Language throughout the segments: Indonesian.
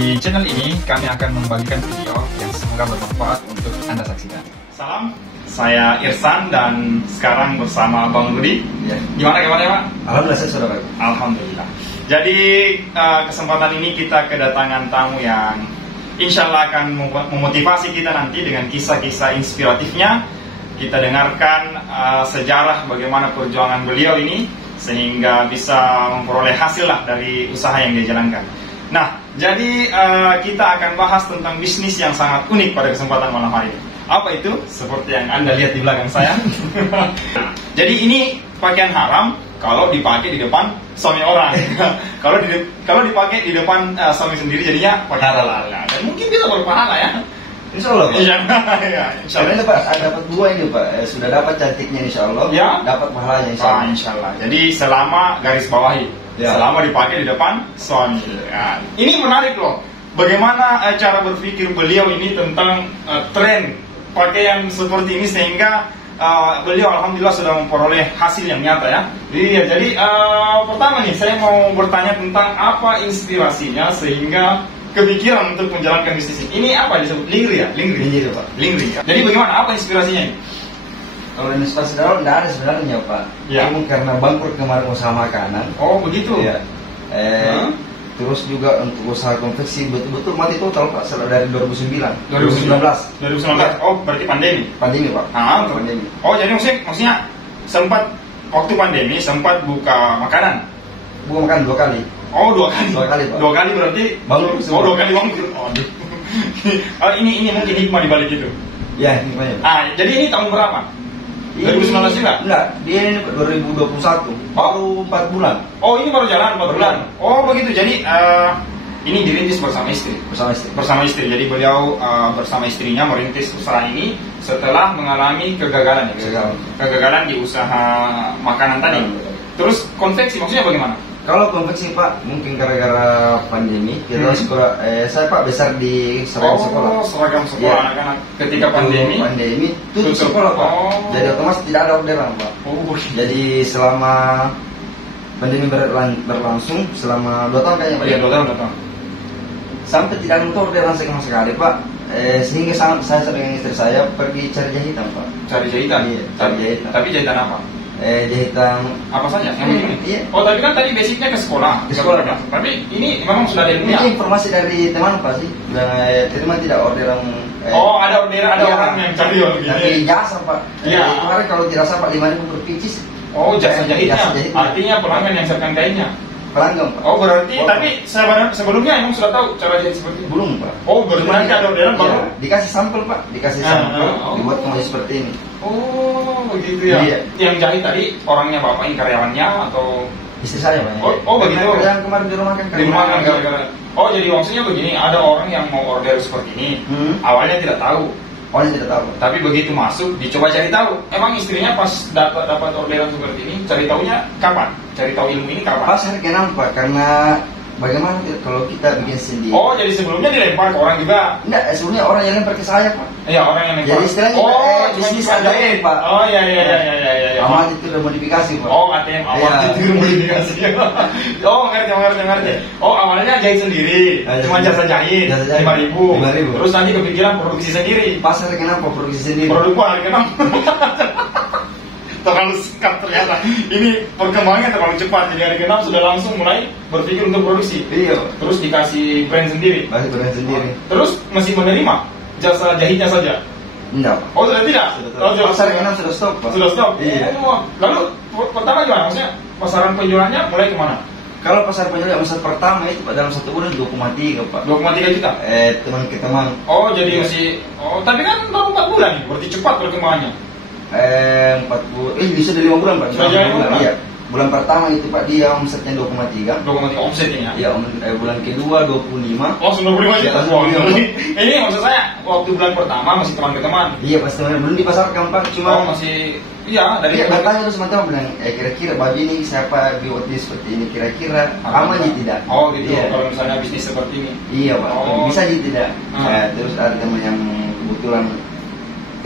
Di channel ini kami akan membagikan video yang semoga bermanfaat untuk Anda saksikan. Salam, saya Irsan dan sekarang bersama Bang Rudi. Ya. Gimana kabarnya Pak? Alhamdulillah saya sudah baik. Alhamdulillah. Jadi kesempatan ini kita kedatangan tamu yang insya Allah akan memotivasi kita nanti dengan kisah-kisah inspiratifnya. Kita dengarkan sejarah bagaimana perjuangan beliau ini sehingga bisa memperoleh hasil lah dari usaha yang dia jalankan. Nah, jadi kita akan bahas tentang bisnis yang sangat unik pada kesempatan malam hari ini. Apa itu? Seperti yang Anda lihat di belakang saya. Jadi ini pakaian haram kalau dipakai di depan suami orang. Kalau dipakai di depan suami sendiri jadinya pakai halal. Dan mungkin bisa berpahala ya. Insya Allah Pak. Iya, insya Allah. Sebenarnya Pak, dapat dua ini Pak. Sudah dapat cantiknya insya Allah. Ya. Dapat pahalanya insya Allah. Insya Allah. Jadi selama garis bawahi, ya. Selama dipakai di depan suami. Ya. Ini menarik loh. Bagaimana cara berpikir beliau ini tentang tren pakaian seperti ini sehingga beliau alhamdulillah sudah memperoleh hasil yang nyata ya. Jadi pertama nih saya mau bertanya tentang apa inspirasinya sehingga kepikiran untuk menjalankan bisnis ini. Ini apa disebut lingri ya? Lingri Pak. Lingri. Jadi bagaimana? Apa inspirasinya ini? Kalau inspirasi dalam tidak ada sebenarnya Pak. Ya. Cuma karena bangkrut kemarin usaha makanan. Oh begitu. Ya. Terus juga untuk usaha konveksi betul-betul mati total Pak. Dari 2019. Oh berarti pandemi. Pandemi Pak. Pandemi. Oh jadi maksudnya sempat waktu pandemi sempat buka makanan. Bukan makan 2 kali. Oh 2 kali. 2 kali Pak. 2 kali berarti bangkrut. Oh 2 kali bangkrut. Oh ini mungkin hikmah di balik itu. Ya hikmahnya. Jadi ini tahun berapa? 2019 juga? Enggak, dia ini 2021. Baru 4 bulan. Oh ini baru jalan 4 bulan. Oh begitu. Jadi ini dirintis bersama istri. Bersama istri. Jadi beliau bersama istrinya merintis usaha ini setelah mengalami kegagalan ya. Kegagalan di usaha makanan tadi. Terus konveksi maksudnya bagaimana? Kalau konveksi Pak, mungkin gara-gara pandemi kita sekolah. Saya Pak besar di seragam sekolah. Oh seragam sekolah anak-anak ketika pandemi. Pandemi tutup sekolah Pak. Jadi otomatis tidak ada orderan Pak. Jadi selama pandemi berlangsung selama 2 tahun kayaknya Pak. Iya 2 tahun. Sampai tidak ada orderan sama sekali Pak. Sehingga saya dengan istri saya pergi cari jahitan Pak. Cari jahitan? Iya, cari jahitan. Tapi jahitan apa? Jahitan apa saja? Yang iya. Oh tapi kan tadi basicnya ke sekolah. Ke sekolah Pak. Tapi ini memang sudah ada ilmunya. Ini informasi dari teman Pak sih. Terima tidak orderan. Ada orderan, ada orang yang cari begini. Tapi jasa Pak. Iya. Kemarin kalau tidak salah Pak 5.000 per pieces. Oh jasa jahitnya. Artinya pelanggan yang siapkan kainnya. Pelanggan Pak. Oh berarti tapi sebelumnya emang sudah tahu cara jahit seperti ini? Belum Pak. Oh baru nanti ada orderan baru? Dikasih sampel Pak. Dikasih sampel. Dibuat kembali seperti ini. Oh begitu ya. Iya. Yang jahit tadi orangnya bapak ini karyawannya atau istri saya Pak. Oh begitu. Yang kemarin di rumah kan. Di rumah kan gara-gara. Oh jadi maksudnya begini, ada orang yang mau order seperti ini, awalnya tidak tahu. Awalnya tidak tahu. Tapi begitu masuk, dicoba cari tahu. Emang istrinya pas dapat orderan seperti ini, cari tahunya kapan? Cari tahu ilmu ini kapan? Pas hari ke-6 Pak, karena bagaimana kalau kita bikin sendiri? Oh jadi sebelumnya dilempar ke orang juga? Enggak, sebelumnya orang yang lempar ke saya Pak. Iya orang yang lempar. Jadi istilahnya bisnis aja Pak. Oh iya. Amat itu udah modifikasi Pak. Oh ATM awal itu udah modifikasi. Oh ngerti. Oh awalnya jahit sendiri, cuma jasa jahit 5.000. Terus nanti kepikiran produksi sendiri. Pas hari ke-6 Pak, produksi sendiri. Produkku hari ke-6. Terlalu singkat ternyata. Ini perkembangannya terlalu cepat. Jadi hari ke-6 sudah langsung mulai berpikir untuk produksi. Iya. Terus dikasih brand sendiri. Masih brand sendiri. Terus masih menerima jasa jahitnya saja? Enggak. Oh sudah tidak? Pas hari ke-6 sudah stop Pak. Sudah stop? Iya. Lalu pertama gimana? Maksudnya pasaran penjualannya mulai kemana? Kalau pasar penjualan masa pertama itu Pak dalam 1 bulan 2,3 Pak. 2,3 juta? Teman ke teman. Oh jadi masih. Oh tapi kan baru 4 bulan nih. Berarti cepat perkembangannya. 4 bulan. Bisa dari 5 bulan Pak. Sudah jadi 5 bulan? Iya. Bulan pertama itu Pak dia omsetnya 2,3. 2,3 omsetnya ya? Iya, bulan kedua 25. Oh 95 juta. Ini maksud saya waktu bulan pertama masih teman ke teman. Iya pas teman belum dipasarkan Pak. Cuma masih. Iya dari. Iya bertanya terus teman-teman bilang kira-kira baju ini siapa buat dia seperti ini kira-kira aman aja tidak? Oh gitu. Kalau misalnya bisnis seperti ini. Iya Pak. Bisa aja tidak? Terus ada teman yang kebetulan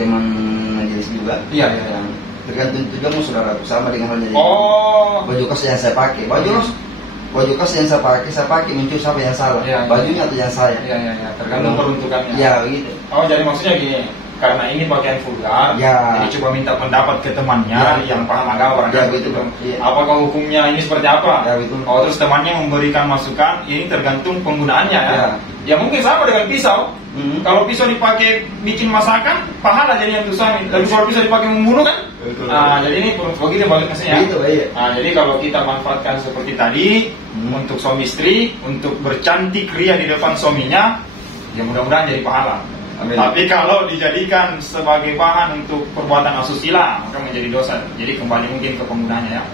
teman majelis juga. Iya. Tergantung tujuanmu saudara sama dengan halnya. Oh. Baju kos yang saya pakai. Baju kos baju kaos yang saya pakai muncul siapa yang salah, bajunya atau yang saya. Tergantung peruntukannya. Ya gitu. Oh, jadi maksudnya gini, karena ini pakaian vulgar, jadi coba minta pendapat ke temannya yang paham agama barangkali gitu. Apakah hukumnya ini seperti apa? Oh, terus temannya memberikan masukan, ini tergantung penggunaannya ya. Ya mungkin sama dengan pisau. Kalau pisau dipakai bikin masakan, pahala jadi yang dosa. Tapi kalau pisau dipakai membunuh kan? Jadi ini begitu balik maksudnya. Jadi kalau kita manfaatkan seperti tadi untuk suami istri, untuk bercantik ria di depan suaminya, ya mudah-mudahan jadi pahala. Amin. Tapi kalau dijadikan sebagai bahan untuk perbuatan asusila, maka menjadi dosa. Jadi kembali mungkin ke penggunanya ya.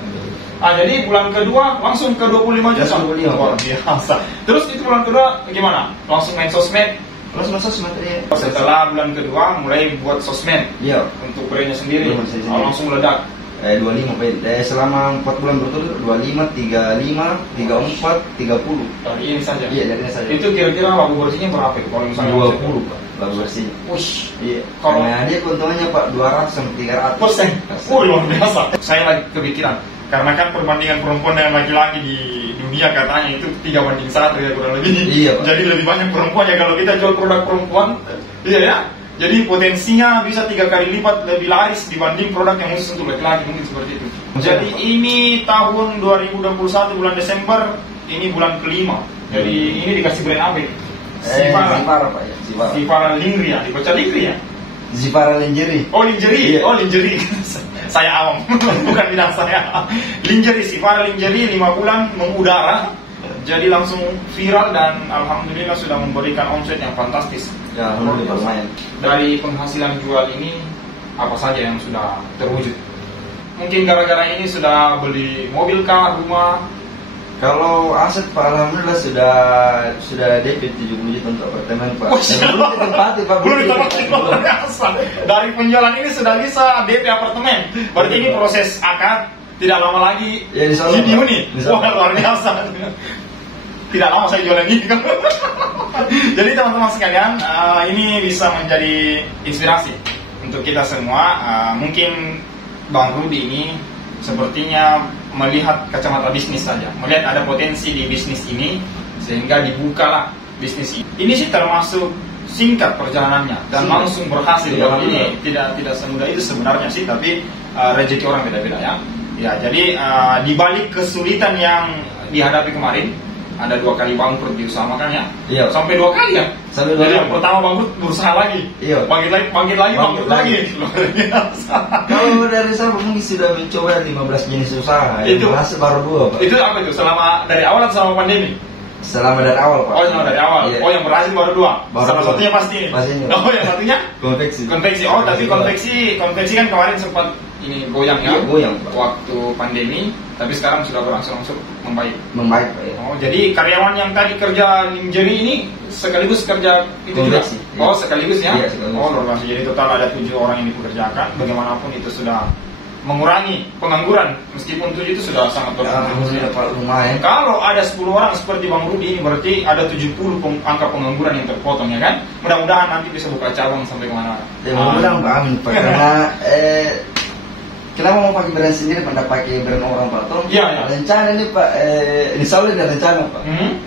Jadi bulan kedua langsung ke 25 juta. Luar biasa. Terus itu bulan kedua gimana? Langsung main sosmed? Sosmed ya. Setelah bulan kedua mulai buat sosmed. Iya. Untuk brandnya sendiri. Langsung meledak. 25 selama 4 bulan berturut 25, 35, 34, 30. Dari ini saja. Iya, dari ini saja. Itu kira-kira lagu bersihnya berapa kalau misalnya 20 Pak, lagu bersihnya. Iya. Kalau dia keuntungannya Pak 200 sampai 300%. Luar biasa. Saya lagi kepikiran karena kan perbandingan perempuan dengan laki-laki di dunia katanya itu 3:1 ya kurang lebih. Iya, Pak. Jadi lebih banyak perempuan ya kalau kita jual produk perempuan. Iya ya. Jadi potensinya bisa 3 kali lipat lebih laris dibanding produk yang khusus untuk laki-laki, mungkin seperti itu. Jadi ini tahun 2021 bulan Desember, ini bulan kelima. Jadi ini dikasih brand apa? Zivara Pak ya. Zivara Lingria, dibaca Lingria. Zivara Lingerie. Oh lingerie, iya. Oh lingerie. Saya awam, bukan bidang saya. Lingerie, Zivara Lingerie 5 bulan mengudara. Jadi langsung viral dan alhamdulillah sudah memberikan omset yang fantastis. Ya, lumayan. Dari penghasilan jual ini apa saja yang sudah terwujud? Mungkin gara-gara ini sudah beli mobil kah, rumah? Kalau aset Pak alhamdulillah sudah DP 70 juta untuk apartemen Pak. Belum ditempati Pak. Belum ditempati luar biasa. Dari penjualan ini sudah bisa DP apartemen. Berarti ini proses akad tidak lama lagi. Ya, di Juni. Wah luar biasa. Tidak lama saya jualan ini. Jadi teman-teman sekalian, ini bisa menjadi inspirasi untuk kita semua. Mungkin Bang Rudi ini sepertinya melihat kacamata bisnis saja, melihat ada potensi di bisnis ini sehingga dibukalah bisnis ini. Ini sih termasuk singkat perjalanannya dan langsung berhasil. Ini tidak semudah itu sebenarnya sih, tapi rezeki orang beda-beda ya. Ya, jadi di balik kesulitan yang dihadapi kemarin, ada 2 kali bangkrut diusahakan ya. Iya. Sampai 2 kali ya. Sampai 2 Jadi kali. yang pertama bangkrut berusaha lagi. Iya. Bangkit lagi, bangkrut lagi. Kalau dari saya mungkin sudah mencoba 15 jenis usaha. Itu masih baru 2 Pak. Itu apa itu? Selama dari awal atau selama pandemi? Selama dari awal Pak. Oh selama dari awal. Iya. Oh yang berhasil baru 2. Salah satunya pasti ini. Oh yang satunya? Konveksi. Oh tapi konveksi kan kemarin sempat ini goyang ya. Iya, goyang Pak. Waktu pandemi. Tapi sekarang sudah berangsur-angsur membaik. Pak ya. Oh jadi karyawan yang tadi kerja lingerie ini sekaligus kerja itu konveksi, juga? Oh sekaligus ya? Iya, sekaligus. Oh luar biasa. Jadi total ada 7 orang yang dipekerjakan. Bagaimanapun itu sudah mengurangi pengangguran. Meskipun 7 itu sudah sangat berkontribusi. Lumayan. Kalau ada 10 orang seperti Bang Rudi ini berarti ada 70 angka pengangguran yang terpotong ya kan? Mudah-mudahan nanti bisa buka cabang sampai kemana-mana. Ya mudah-mudahan Pak, amin Pak. Karena kenapa mau pakai brand sendiri pada pakai brand orang Pak? Iya. Rencana ini Pak, insya Allah ada rencana Pak.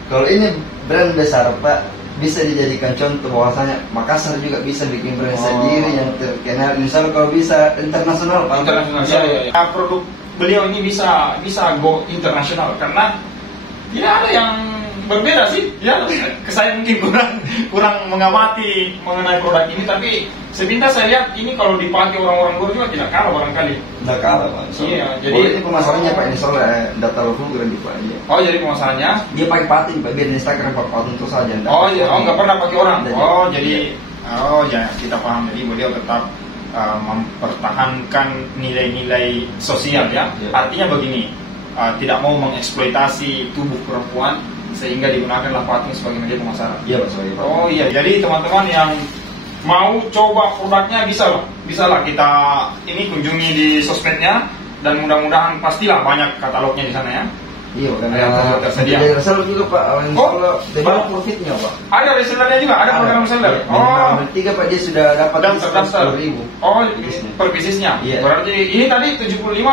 Kalau ini brand besar Pak, bisa dijadikan contoh bahwasanya Makassar juga bisa bikin brand sendiri yang terkenal. Insya Allah kalau bisa internasional Pak. Internasional. Ya. Produk beliau ini bisa go internasional karena tidak ada yang berbeda sih. Ya, saya mungkin kurang mengamati mengenai produk ini, tapi sepintas saya lihat ini kalau dipakai orang-orang luar juga tidak kalah barangkali. Tidak kalah Pak. Iya, jadi ini pemasarannya Pak ini soalnya data telepon keren di Pak. Iya. Oh jadi pemasarannya? Dia pakai patin Pak, biar Instagram Pak patin itu saja. Oh iya, nggak pernah pakai orang. Oh jadi, ya kita paham. Jadi beliau tetap mempertahankan nilai-nilai sosial ya. Artinya begini, tidak mau mengeksploitasi tubuh perempuan sehingga digunakanlah patung sebagai media pemasaran. Iya Pak, sebagai patung. Oh iya, jadi teman-teman yang mau coba produknya bisa lah kita ini kunjungi di sosmednya dan mudah-mudahan pastilah banyak katalognya di sana ya. Iya, karena tersedia. Ada reseller juga Pak, kalau banyak profitnya Pak. Ada resellernya juga, ada program reseller. Oh, 3 Pak dia sudah dapat daftar 10.000. Oh, per bisnisnya. Iya. Berarti ini tadi 75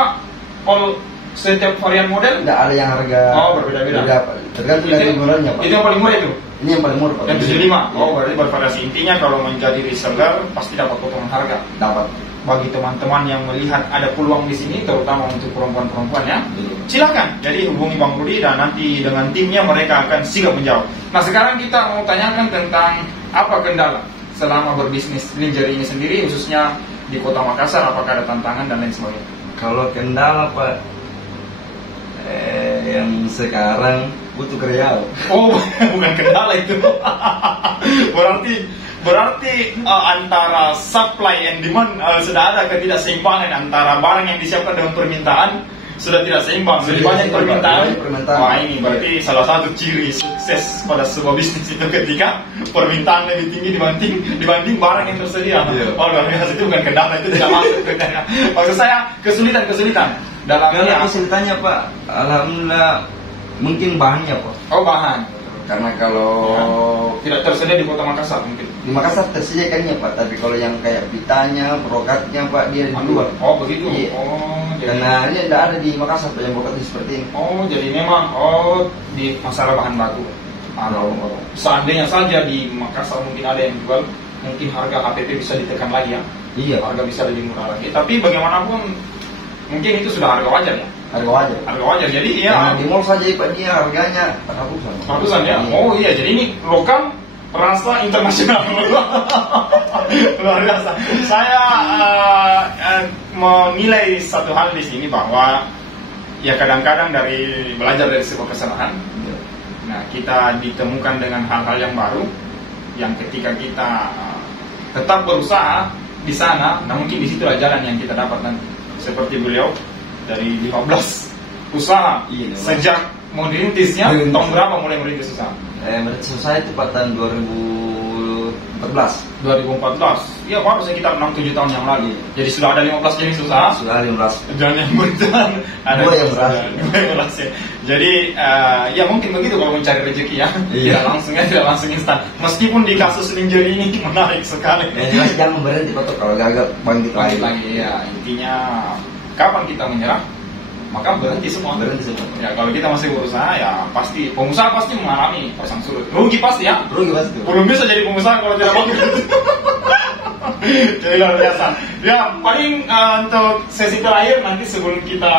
all setiap varian model? Tidak ada yang harga. Oh, berbeda-beda. Beda, Pak. Tergantung dari modelnya, Pak. Itu yang paling murah itu? Ini yang paling murah, Pak. Yang 75? Oh, berarti bervariasi. Intinya kalau menjadi reseller pasti dapat potongan harga. Dapat. Bagi teman-teman yang melihat ada peluang di sini, terutama untuk perempuan-perempuan ya, silakan. Jadi hubungi Bang Rudi dan nanti dengan timnya mereka akan sigap menjawab. Nah, sekarang kita mau tanyakan tentang apa kendala selama berbisnis lingerie ini sendiri, khususnya di Kota Makassar. Apakah ada tantangan dan lain sebagainya? Kalau kendala, Pak, yang sekarang butuh karyawan. Oh, bukan kendala itu. Berarti antara supply and demand sudah ada ketidakseimbangan antara barang yang disiapkan dengan permintaan sudah tidak seimbang. Lebih banyak permintaan. Wah, ini berarti salah satu ciri sukses pada sebuah bisnis itu ketika permintaan lebih tinggi dibanding barang yang tersedia. Oh, luar biasa, itu bukan kendala, itu tidak masuk kendala. Maksud saya kesulitan dalam kesulitannya, Pak, alhamdulillah mungkin bahannya, Pak. Oh, bahan. Karena kalau tidak tersedia di Kota Makassar mungkin. Di Makassar tersediakannya, Pak, tapi kalau yang kayak pitanya, brokatnya, Pak, dia di luar. Oh, begitu. Iya. Oh, karena ini tidak ada di Makassar, Pak, yang brokatnya seperti ini. Oh, jadi memang di masalah bahan baku. Seandainya saja di Makassar mungkin ada yang jual, mungkin harga HPP bisa ditekan lagi ya. Iya. Harga bisa lebih murah lagi. Tapi bagaimanapun mungkin itu sudah harga wajar ya. Harga wajar. Harga wajar. Jadi ya. Nah, di mall saja, Pak, dia harganya ratusan. Ratusan ya. Iya. Oh iya, jadi ini lokal rasa internasional. Luar biasa. Saya menilai satu hal di sini bahwa ya kadang-kadang dari belajar dari sebuah kesalahan, nah kita ditemukan dengan hal-hal yang baru, yang ketika kita tetap berusaha di sana, nah mungkin di situlah jalan yang kita dapat nanti. Seperti beliau dari 15 usaha, sejak mau dirintisnya, tahun berapa mulai merintis usaha? Merintis usaha itu pada tahun 2014. Ya baru sekitar 6-7 tahun yang lalu. Jadi sudah ada 15 jenis usaha. Sudah 15. Dan yang berjalan ada 2 yang berhasil. Ya. Jadi ya mungkin begitu kalau mencari rezeki ya. Iya. Tidak langsung instan. Meskipun di kasus lingerie ini menarik sekali. Jelas jangan berhenti, Pak, kalau gagal bangkit lagi. Ya, intinya kapan kita menyerah, maka berhenti semua. Ya, kalau kita masih berusaha, ya pasti pengusaha pasti mengalami pasang surut. Rugi pasti ya. Rugi pasti. Belum bisa jadi pengusaha kalau tidak bangkit. Jadi luar biasa. Ya paling untuk sesi terakhir nanti sebelum kita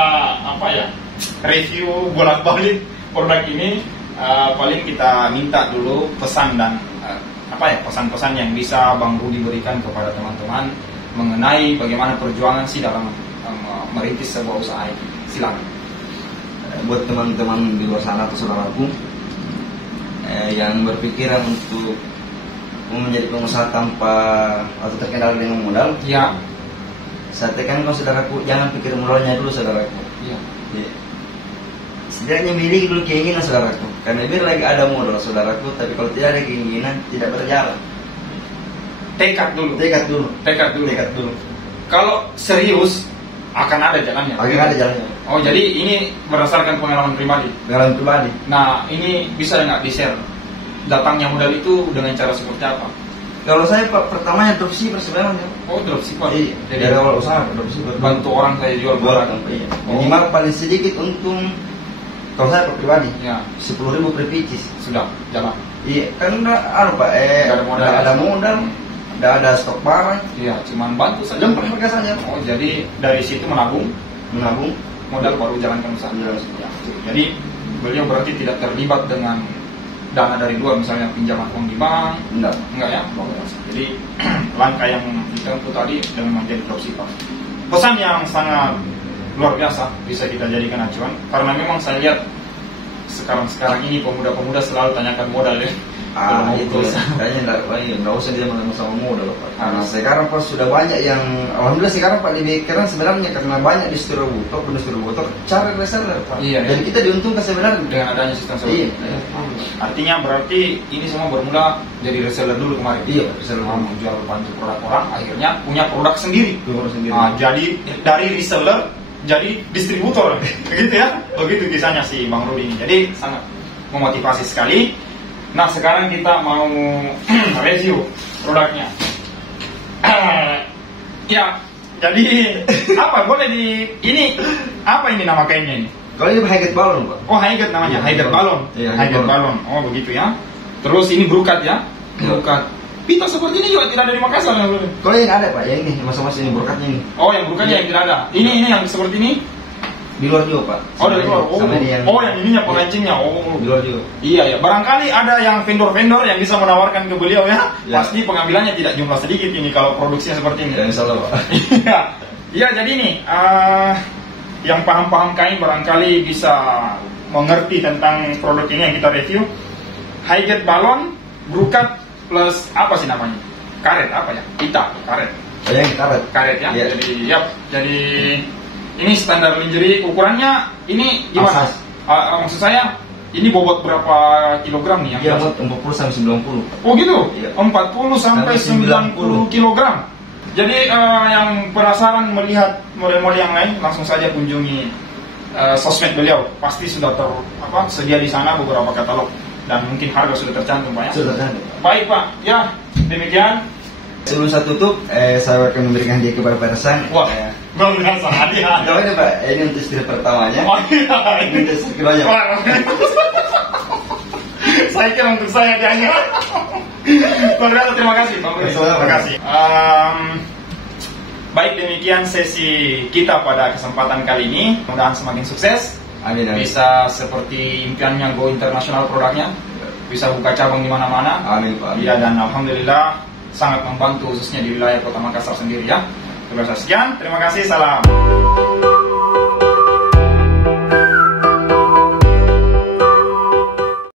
review bolak-balik produk ini, paling kita minta dulu pesan dan pesan-pesan yang bisa Bang Rudi berikan kepada teman-teman mengenai bagaimana perjuangan sih dalam merintis sebuah usaha ini. Silakan. Buat teman-teman di luar sana atau saudaraku yang berpikiran untuk menjadi pengusaha tanpa atau terkenal dengan modal, ya, saya tekankan saudaraku, jangan pikir modalnya dulu, saudaraku. Ya. Setidaknya miliki dulu keinginan, saudaraku. Karena biar lagi ada modal, saudaraku, tapi kalau tidak ada keinginan, tidak berjalan. Tekad dulu. Kalau serius akan ada jalannya. Oh, jadi ini berdasarkan pengalaman pribadi. Nah, ini bisa nggak di-share datangnya modal itu dengan cara seperti apa? Kalau saya, Pak, pertamanya dropshipper sebenarnya. Oh, dropshipper. Iya. Dari awal usaha dropshipper. Bantu orang saya jual barang. Iya. Minimal paling sedikit untung. Kalau saya, Pak, pribadi, ya, 10.000 per pieces. Sudah jalan. Iya, kan ada modal. Tidak ada stok barang. Iya, cuman bantu saja. saja. Oh, jadi dari situ menabung modal baru jalankan usaha. Ya. Jadi beliau berarti tidak terlibat dengan dana dari luar, misalnya pinjaman uang di bank. Enggak ya. Jadi langkah yang ditempuh tadi dengan menjadi dropshipper. Pesan yang sangat luar biasa bisa kita jadikan acuan, karena memang saya lihat sekarang ini pemuda-pemuda selalu tanyakan modal ya. Itu kayaknya nggak usah dia sama modal, Pak. Karena sekarang, Pak, sudah banyak yang alhamdulillah sekarang, Pak, lebih keren sebenarnya karena banyak distributor cari reseller, Pak. Iya, dan kita diuntungkan sebenarnya dengan adanya sistem seperti ini. Artinya berarti ini semua bermula dari reseller dulu kemarin. Iya, reseller menjual bantu produk orang, akhirnya punya produk sendiri. Jadi dari reseller jadi distributor, begitu ya. Begitu kisahnya si Bang Rudi ini. Jadi sangat memotivasi sekali. Nah, sekarang kita mau review produknya. Ya, Jadi apa boleh ini apa ini nama kainnya ini? Kalau ini high balon Pak. Oh high namanya, high balon. Iya, high balon. Oh begitu ya. Terus ini brokat ya, brokat. Pita seperti ini juga tidak ada di Makassar ya? Kalau yang ada Pak, yang ini masing-masing ini brokatnya ini. Oh yang brokatnya yang tidak ada. Ini yang seperti ini. Di luar juga Pak. Oh dari luar. Yang ininya pengancingnya. Oh di luar juga. Iya ya. Barangkali ada yang vendor-vendor yang bisa menawarkan ke beliau ya. Pasti pengambilannya tidak jumlah sedikit ini kalau produksinya seperti ini. Ya insya Allah Pak. Iya jadi nih yang paham-paham kain barangkali bisa mengerti tentang produk ini yang kita review. High gate balon, brokat plus apa sih namanya? Karet apa ya? Pita, karet. Oh yang karet. Karet ya. Yeah. Jadi ini standar lingerie, ukurannya ini gimana? Maksud saya ini bobot berapa kilogram nih? Iya, 40 sampai 90. Oh gitu? Iya. 40 sampai 90 kilogram. Jadi yang penasaran melihat model-model yang lain langsung saja kunjungi sosmed beliau. Pasti sudah sedia di sana beberapa katalog dan mungkin harga sudah tercantum Pak ya. Sudah tercantum. Baik Pak, ya demikian. Sebelum saya tutup, saya akan memberikan hadiah kepada Pak Ersan. Wah, belum biasa hadiah. Tahu ini Pak, ini untuk istri pertamanya. Oh iya. Ini untuk istri keduanya. Saya kira untuk saya hadiahnya. Luar biasa, terima kasih Pak. Terima kasih. Baik, demikian sesi kita pada kesempatan kali ini. Mudah-mudahan semakin sukses. Amin. Bisa seperti impiannya go internasional produknya. Bisa buka cabang di mana-mana. Amin Pak. Iya, dan alhamdulillah sangat membantu khususnya di wilayah Kota Makassar sendiri ya. Terima kasih sekian, terima kasih, salam.